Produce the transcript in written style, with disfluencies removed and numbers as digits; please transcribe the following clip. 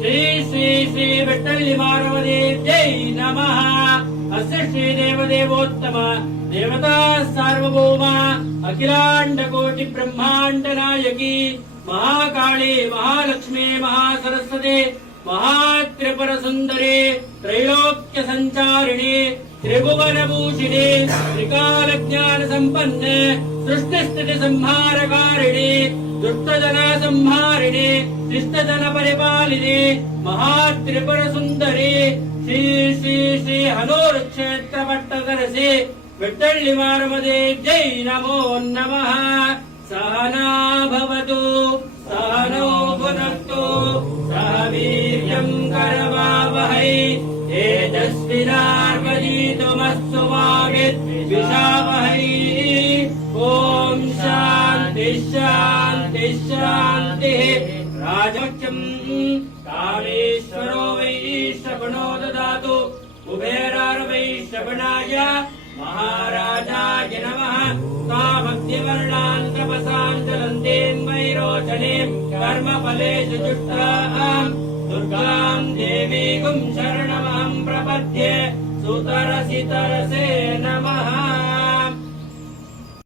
श्री श्री श्री विट्टल्लि मारवदेव्यै नमः। अस्य श्रीदेवदेवोत्तम देवता सार्वभौम अखिलांड कोटि ब्रह्मांड नायकी महाकाली महालक्ष्मी महासरस्वती महात्रिपुर सुंदरी त्रैलोक्य संचारिणी त्रिभुवनभूषिणी त्रिकाल ज्ञान संपन्न सृष्टि स्थिति संहारकारिणी दुष्टजन संहारिणी शिष्टजन परिपालिनी महात्रिपुर सुंदरी श्री श्री श्री हनूर क्षेत्र पट्टदर्शी विट्टल्लि मारवदेव्यै नमो नमः। सहना भवतु सहनौ भुनक्तु सह वीर्यं करवावहै तेजस्विनार्वतीतमस्तु मा विद्विषावहै। ओम शांति शांति शांतिः। राजमुख्यं कामेश्वरो वै श्रवणो ददातु कुबेरार्वै श्रवणाय महाराजाय नमः। भक्तिवर्णान्तपसाञ्चलन्तेन्वैरोचनीं कर्मफलेषु जुष्टाम् दुर्गां देवीं शरणमहं प्रपद्ये सुतरसि तरसे